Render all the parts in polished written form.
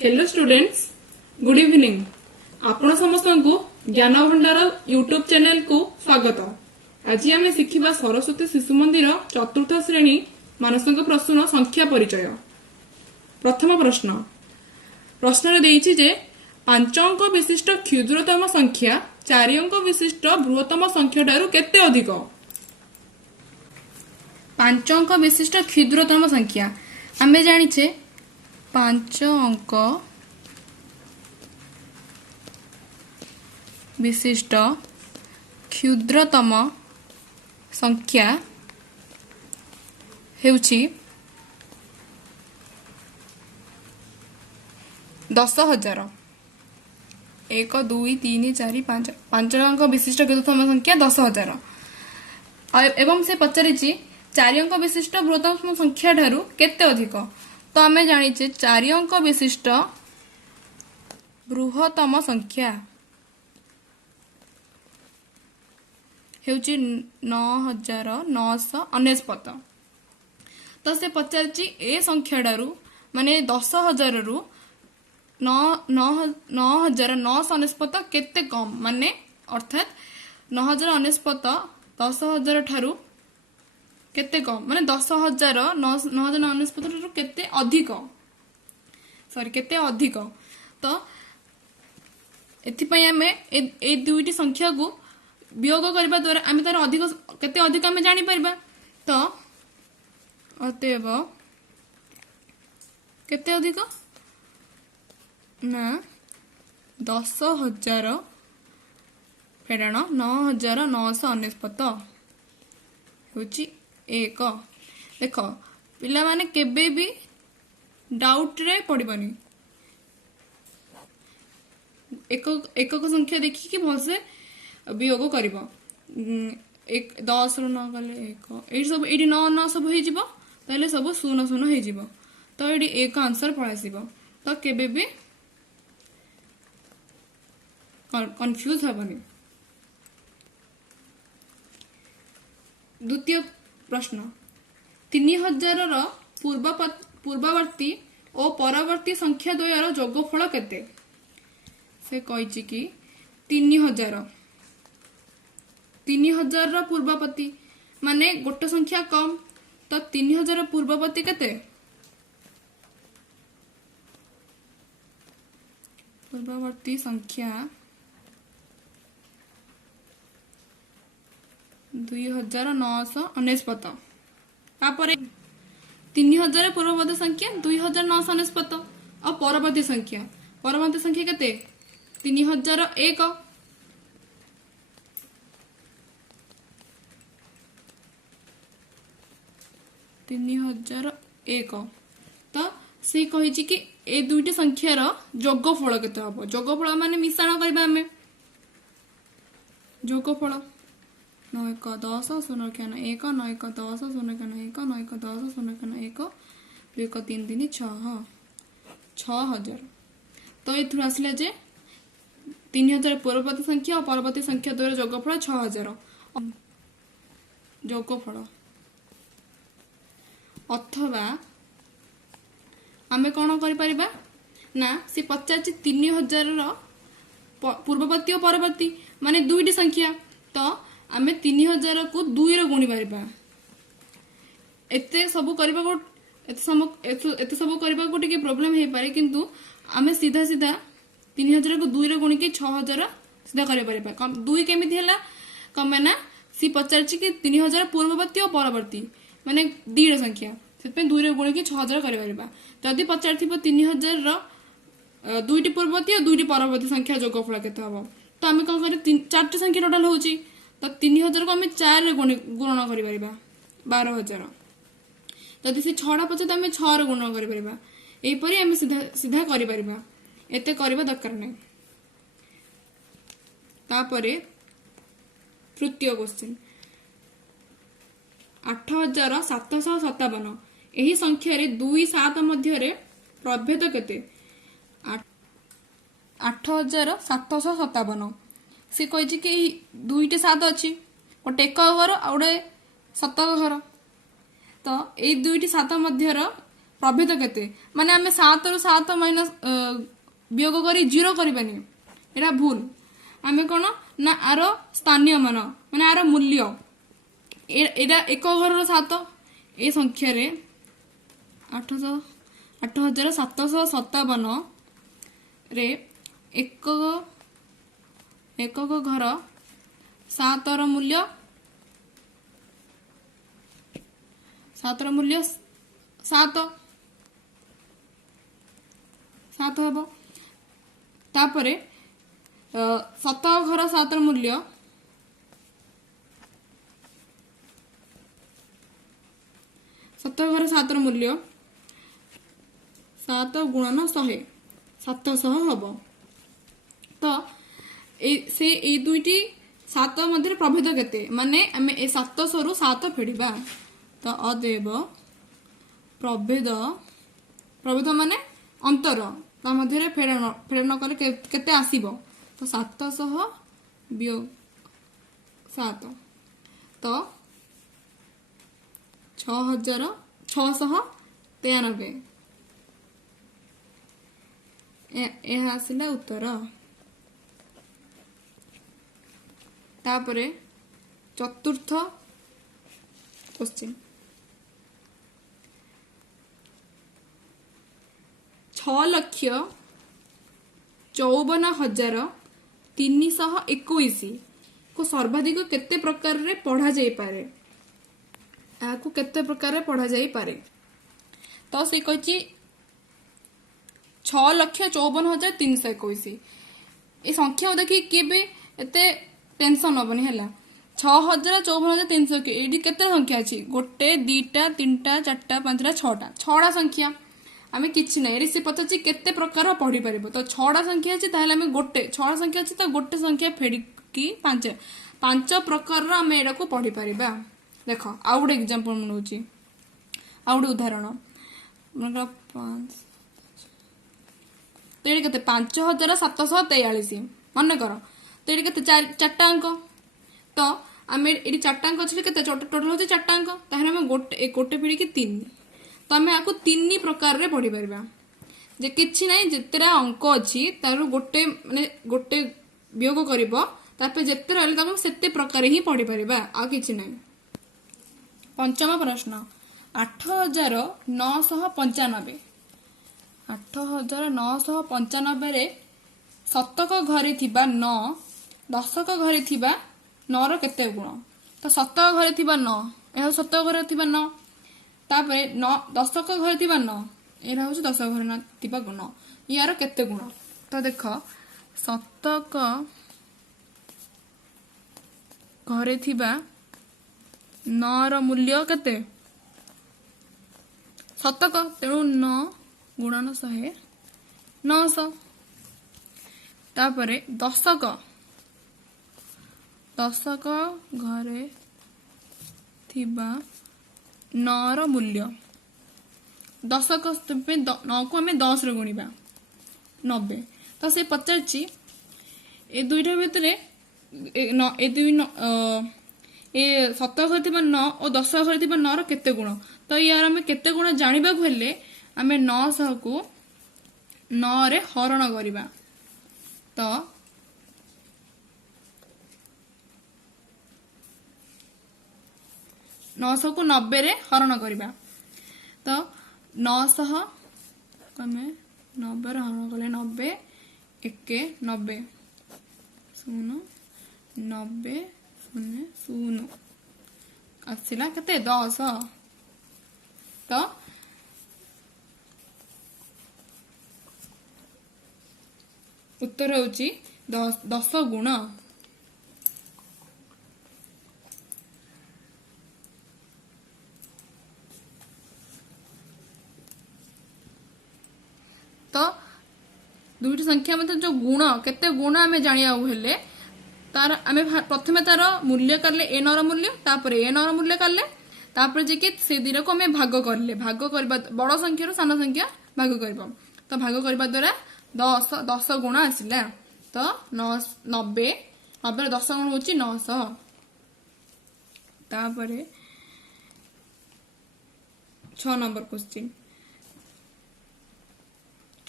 Hello students, good evening. आपण समस्त को ज्ञान भंडार यूट्यूब चैनल को स्वागत। आज आम शिखा सरस्वती शिशु मंदिर चतुर्थ श्रेणी मानसिक प्रश्न संख्या परिचय। प्रथम प्रश्न प्रश्न जे 5 अंक विशिष्ट क्षुद्रतम संख्या 4 अंक विशिष्ट बृहत्तम संख्या ठारू केते अधिक। 5 अंक विशिष्ट क्षुद्रतम संख्या आमे जानिछे 5 अंक विशिष्ट क्षुद्रतम संख्या हेउछि 10,000। 1 2 3 4 5 5 अंक विशिष्ट क्षुद्रतम संख्या 10,000 एवं से पचारिछि 4 अंक विशिष्ट बृहत्तम संख्या ठारू केते अधिक। तो आमे जानिछे 4 अंक विशिष्ट बृहत्तम संख्या हेउछि 9,999। तो से पचारिछि ए संख्या ठारू माने 10,000 रु 9,999 केते कम, माने अर्थात 9,099 10,000 ठारू केते कम, माने 10,000 9,999 केते अधिक, सॉरी केते अधिक। तो एथिपई आमे ए दुईटी संख्या को वियोग करबा द्वारा आमे तार अधिक केते अधिक आमे जानि परबा। तो अतएव केते अधिक ना 10,000 फेराण 9,999 होची 1। देख पिला माने केबे भी डाउट रे पड़िबनी, एकक संख्या देखि कि भलसे वियोग करिवो। 10 रु 9 गले 1 एडी सब एडी 9 9 सब हे जिवो, तले सब 0 0 हे जिवो। तो एडी एक आंसर पळासिबो। तो केबे भी कंफ्यूज हबनी। द्वितीय प्रश्न 3,000 रो पूर्ववर्ती और परवर्ती संख्या द्वयर जोगफल केते। से कहिछि कि 3,000 रो पूर्ववर्ती माने गोटे संख्या कम, तो 3,000 पूर्ववर्ती केते। पूर्ववर्ती संख्या 2,999। तापरे 3,000 पूर्ववर्ती संख्या 2,999 और परवर्ती संख्या केते 3,001। 3,001 तो से कहिछि कि ए दुईटी संख्यार जोगफल केते हबो। जोगफल माने मिश्रण करबा हमें जोगफल 9 1 10 0 1 1 9 1 10 0 1 1 9 1 10 0 1 1 1 3 3 6,000। तो एथुर आसला जे 3,000 पूर्ववर्ती संख्या और परवर्ती संख्या द्वारा जोगफल 6,000 जोगफल। अथवा आमे कौन करि परिबा ना से 3,000 पूर्ववर्ती और परवर्ती माने दुईटी संख्या। तो आमे 3,000 को 2 रे गुणी परिबा। एते सब करबा को एते सब करबा को टिके प्रॉब्लम हे पारे, किंतु आमे सीधा सीधा 3,000 को 2 रे गुणी के 6,000 सीधा करे परिबा। 2 केमिति हला कमे ना सी पचारछि कि 3,000 पूर्ववर्ती और परवर्ती माने दीड संख्या से 2 रे गुणी के 6,000 करे परिबा। जदि पचारथिबो 3,000 रो दुईटी पूर्ववर्ती और दुईटी परवर्ती संख्या जोगफल केते हबो। तो आमे कोन करे 4टी संख्या टोटल होउची। तो 3,000 को आमे 4 रे गुणन करि परिबा 12,000। जदि से 6टा पचे तो आमे 6 रे गुणन करि परिबा। एई परि आमे सीधा सीधा करि परिबा, एते करबा दरकार नै। तापरे तृतीय क्वेश्चन 8,757 एही संख्या रे 2 7 मध्य रे प्रभेद केते। 8,757 से कहिछि कि दुईटे 7 अछि, गोटे 1 घर आ गोटे 7 घर। तो ए दुईटी 7 मध्यर प्रभेद केते माने आमे 7 रु 7 माइनस वियोग करी 0 करबानी एटा भूल आमे कोन ना आरो स्थानीय मान माने आरो मूल्य एटा एक घर 7 ए संख्या रे 8757 रे एकक घर 7 रो मूल्य 7 रो मूल्य 7 हबो तापरे 7 घर 7 रो मूल्य 7 घर 7 रो मूल्य 7 गुणन 100 700 हबो तो से ए दुईटी 7 मध्य प्रभेद केते माने आमे ए 700 रु 7 फेडिबा तो अदेव प्रभेद माने अंतर ता मध्य फेडन कले केते आसीबो तो 700 वियोग 7 तो 6693 यह आसिला उत्तर तापरे चतुर्थ क्वेश्चन 6,54,321 को सर्वाधिक केते प्रकार रे पढ़ा जाई पारे आकु केते प्रकार रे पढ़ा जाई पारे तो से कहची 6,54,321 ए संख्या देखि केबे एते टेंशन हबनी हला 6,54,321 एडी केते संख्या अछि गोटे दीटा तीनटा चारटा पांचटा छटा छडा संख्या आमे किछि नै एरी से पता छि केते प्रकार पढ़ी परबो तो छडा संख्या अछि ताहले आमे गोटे छडा संख्या अछि तो गोटे संख्या फेडी की पांच प्रकार रो आमे एडा को पढ़ी परिबा देखो आउड एग्जांपल मनउछि आउड उदाहरण मतलब 5 तो एडी केते 5743 मन करो तो एडी केते चारटा अंक तो आमे एडी चारटा अंक अछि केते टोटल होछि चारटा अंक ताहले आमे गोटे पीढ़ी की 3 तो आमे आको 3 प्रकार रे पढ़ी परबा जे किछि नै जेतेरा अंक अछि तारो गोटे माने गोटे वियोग करबो तापर जेते रहले ताको सेते प्रकार ही पढ़ी परबा आ किछि नै पंचम प्रश्न 8995 8995 रे शतक घरे थिबा 9 दशक घरे थिबा 9 रो केते गुण तो शतक घरे थिबा 9 एहो शतक घरे थिबा 9 तापरे 9 दशक घरे थिबा 9 एरा होछ दशक घरे थिबा गुण यार केते गुण तो देखो शतक घरे थिबा 9 रो मूल्य केते शतक तेणु 9 गुणन 100 900 तापरे दशक घरे थिबा 9 रो मूल्य दशक 9 को हमें 10 रे गुणिबा 90 तो से पचारची ए दुईटा भितरे ए दुई ए शतक घरे थिबा 9 और दशक घरे थिबा 9 रो केते गुण तो यार हमें केते गुण जानिबा को हेले हमें 900 को 9 रे हरण करिबा तो 900 को 90 रे हरण करिबा तो 900 हमें 90 रे हरण कले 90 1 90 0 90 0 0 आसिला केते 10 तो उत्तर होची 10 गुण तो दुईटी संख्या मत जो गुण केते गुण आमे जानिया हेले तार आमे प्रथमे तार मूल्य करले ए नर मूल्य तापर ए नर मूल्य करले तापर जे कि से दिरा को आमे भाग करले भाग करबा बड़ संख्या रो सान संख्या भाग करबा तो भाग करबा द्वारा 10 गुण आसिला तो 90 90 10 गुण होची 900 तापर 6 नंबर क्वेश्चन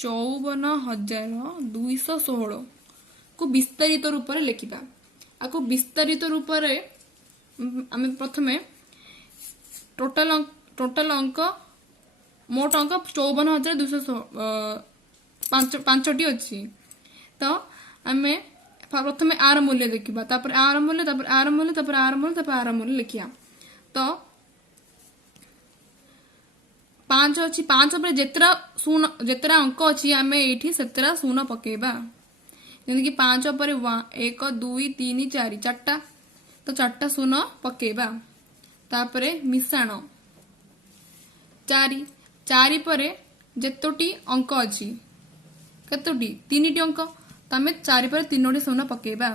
54,216 को विस्तारित रूप में लिखिबा। आको विस्तारित रूप में आम प्रथमे टोटल अंक मोट अंक 54,205 अच्छी। तो आम प्रथमे आर मूल्य देखा, तापर आर मूल्य, तापर आर मूल्य, तापर आर मूल्य, तापर आर मूल्य लिखिया। तो 5 अच्छी, 5 पर जेतरा अंक अच्छी आम ये सेतरा शून पकेबा। जमी कि 5 पर 1 2 3 4 चार्टा, तो 4टा शून पकेबा। तापरे मिशाण 4 पर जेतोटी अंक अच्छी केतोटी 3टी अंक, तो आम 4 पर 3टी शून पकेबा।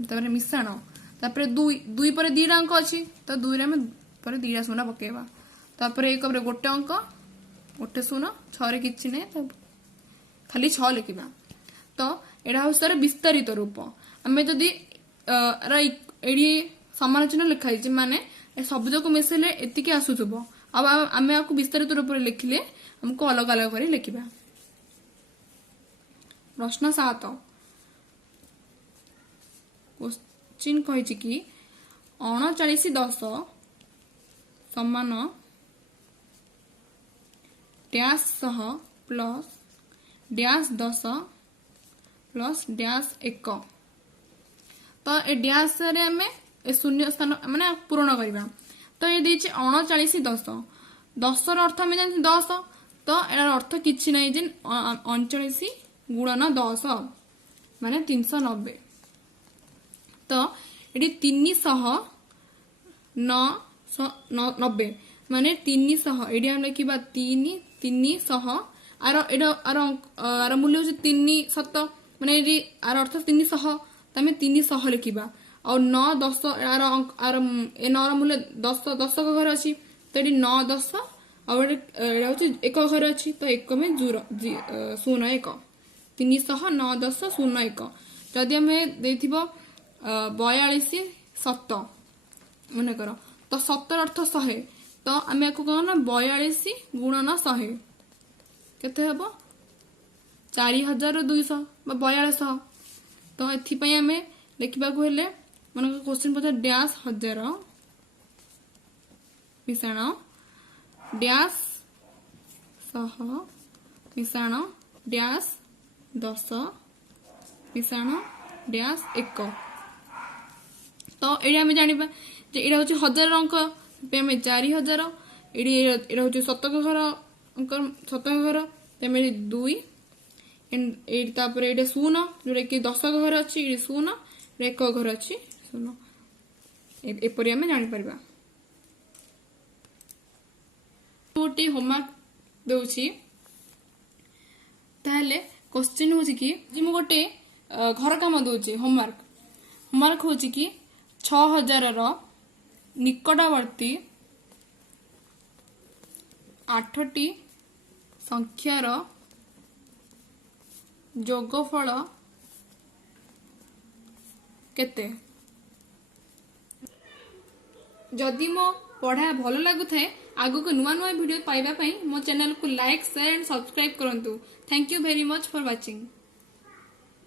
तापरे मिशाण, तापरे 2 पर 2टा अंक अच्छी, तो 2 रे आम पर 2टा शून पकेबा। तापरे 1 पर गोटे अंक गोटे शून, 6 रे किछि नै, तो खाली 6 लिखिबा। तो एडा हउस तार विस्तारित रूप। आम जदि एडी समान चिन्ह लिखाई माने सबुज को मिसेले एतिकी आसुथबो, अब आम आपको विस्तारित रूप में लिखिले हमको अलग अलग कर लिखिबा। प्रश्न 7 क्वेश्चन कहिछि कि 3910 समान dash 100 plus dash 10 plus dash 1। तो ए डैश रे आम शून्य स्थान माने पूरण करवा। तो ये देछि 3910, 10 अर्थ आम जानते 10, तो यार अर्थ किछि नै जे 39 गुणन 10 माने 390। तो ये 390 माने 300, ये हम लिखा 300। आर मूल्य हूँ 3 माने आर अर्थ 300, तो आम 300 लिखा। और 9 10 आर 9 मूल्य 10 10 घर अच्छी, तो ये 9 10 और एक घर अच्छी, तो 1 में 0 1 300 9 10 0 1। जदि आम दे 42 7 मन कर, तो 70 अर्थ 100, तो आम या कहना 42 गुणन 100 केते हम 4200 4200। तो एथिपाई आम लिखा मन क्वेश्चन पचार डैश 1000 मिशाण डैश 100 मिशाण डैश 10 मिशाण डैश 1। तो ये आम जाना ये हूँ 1000 अंक, आम 4000, ये हूँ शतक घर अंक, शतक घर, तो 2 तापर ये 0 जोटा कि 10 घर अच्छी, ये 0 1 घर अच्छी 0, एपरी आम जापर। गोटे होमवर्क दूसरी ताहले क्वेश्चन हूँ कि मुझे गोटे घर काम दूचे होमवर्क हूँ कि 6000 निकटवर्ती 8टी संख्यार जोगफल केते। जदि मो पढ़ा भल लगुए आगु को नुआ नुआ वीडियो पाइबा पई मो चैनल को लाइक शेयर एंड सब्सक्राइब करंतु। Thank you very much for watching.